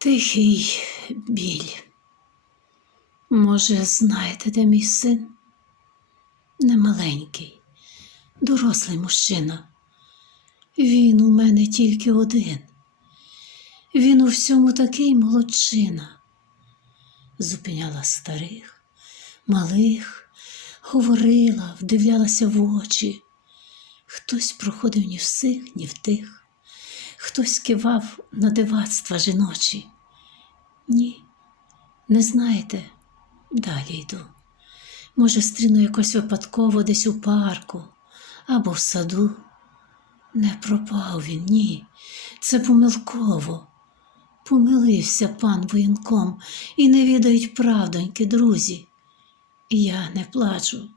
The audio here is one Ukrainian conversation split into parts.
Тихий біль. Може, знаєте, де мій син? Немаленький, дорослий мужчина. Він у мене тільки один. Він у всьому такий молодчина. Зупиняла старих, малих, говорила, вдивлялася в очі. Хтось проходив ні в сих, ні в тих, хтось кивав на дивацтва жіночі. Ні, не знаєте, далі йду. Може, стріну якось випадково десь у парку або в саду. Не пропав він, ні. Це помилково. Помилився пан воєнком і не відають правдоньки, друзі. Я не плачу,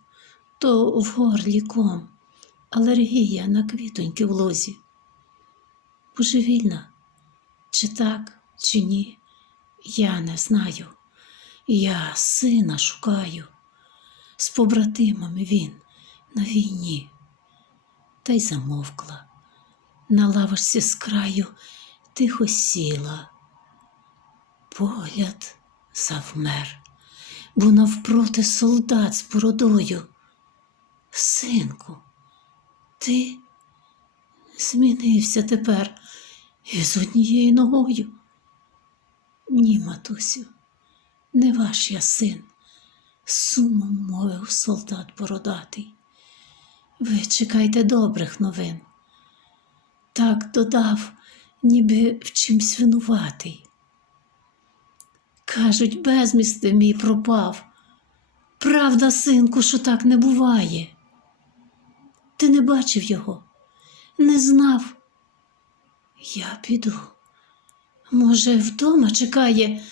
то в горлі ком, алергія на квітоньки в лозі. Божевільна, чи так, чи ні, я не знаю. Я сина шукаю. З побратимами він на війні. Та й замовкла. На лавочці з краю тихо сіла. Погляд завмер, бо навпроти солдат з бородою. Синку, ти змінився тепер із однією ногою. Ні, матусю, не ваш я син, сумом мовив солдат бородатий. Ви чекайте добрих новин. Так додав, ніби в чимсь винуватий. Кажуть, безмісти мій пропав. Правда, синку, що так не буває. Ти не бачив його, не знав. Я піду. Може, вдома чекає,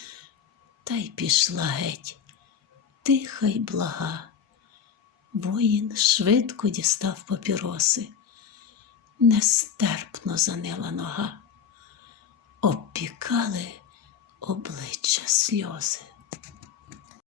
та й пішла геть, тиха й блага. Воїн швидко дістав папіроси. Нестерпно занила нога, обпікали обличчя сльози.